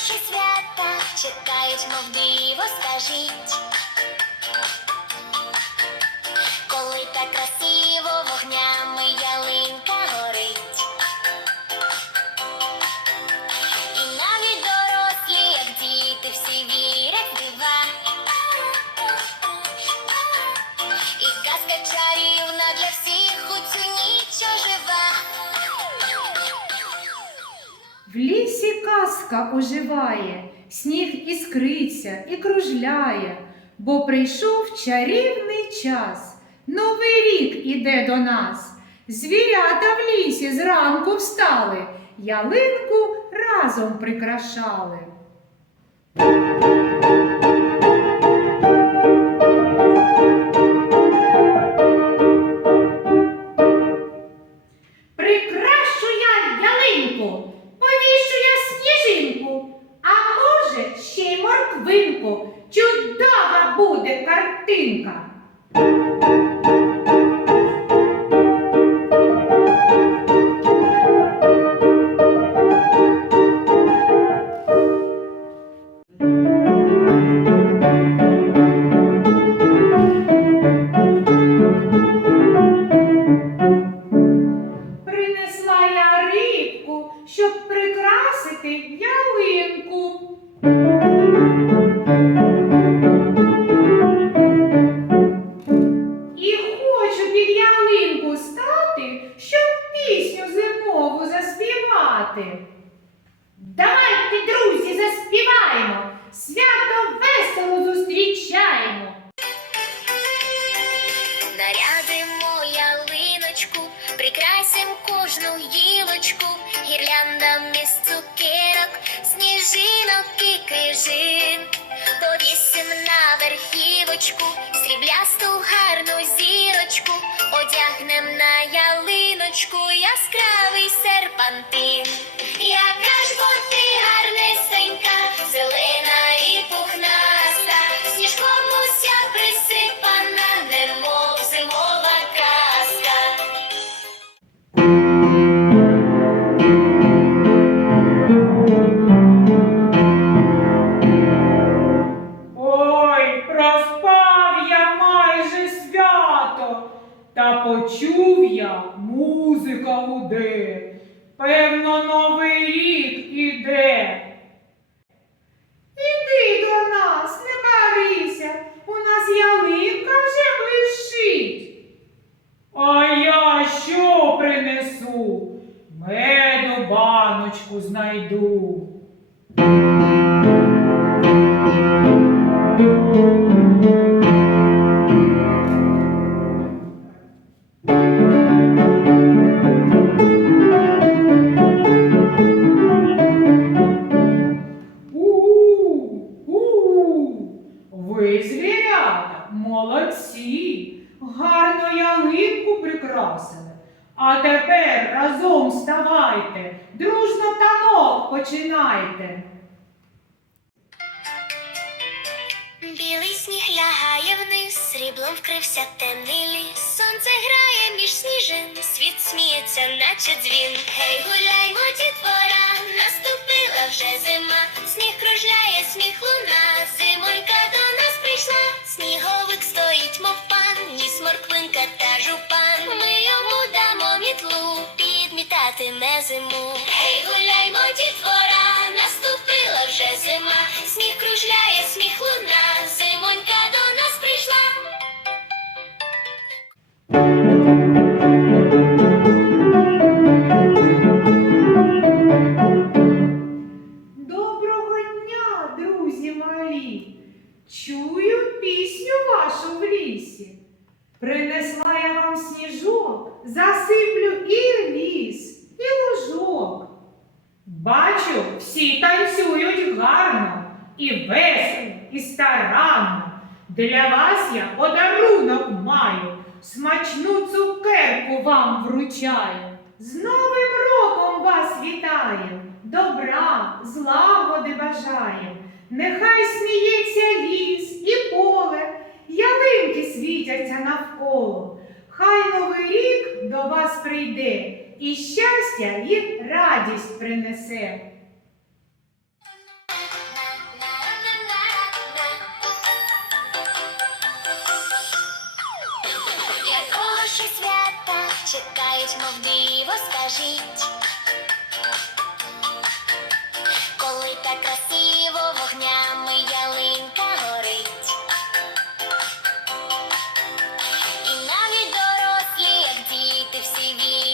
наші свята чекають, мов диво, скажіть. В лісі казка оживає, сніг іскриться і кружляє, бо прийшов чарівний час. Новий рік іде до нас. Звірята в лісі зранку встали, ялинку разом прикрашали. Й. Чудова буде картинка. Кожну гілочку, гірляндами з цукерок, сніжинок і крижин. Повісим на верхівочку, сріблясту гарну зірочку, одягнем на ялиночку яскравий музика гуде. Певно, новий рік іде. Іди до нас, не барися, у нас ялинка вже блищить. А я що принесу? Меду баночку знайду. Ви звірята, молодці, гарно ялинку прикрасили. А тепер разом ставайте, дружно танок починайте. Білий сніг лягає вниз, сріблом вкрився темний ліс. Сонце грає між сніжин, світ сміється, наче дзвін. Гей, гуляймо, дітвора, наступила вже зима. Сніг кружляє, сміх луна, морквинка та жупан. Ми йому дамо мітлу, підмітатиме зиму. Гей, гуляймо, дітвора, наступила вже зима. Сніг кружляє, сміх луна, зимонька до нас прийшла. Доброго дня, друзі малі! Чую пісню вашу в лісі. Принесла я вам сніжок, засиплю і ліс, і лужок. Бачу, всі танцюють гарно, і весело, і старанно. Для вас я подарунок маю, смачну цукерку вам вручаю. З Новим роком вас вітаєм, добра, злагоди бажаєм. Нехай сміється ліс і поле, навколо. Хай новий рік до вас прийде і щастя, і радість принесе. Якого чекають, мов диво, скажіть. TV.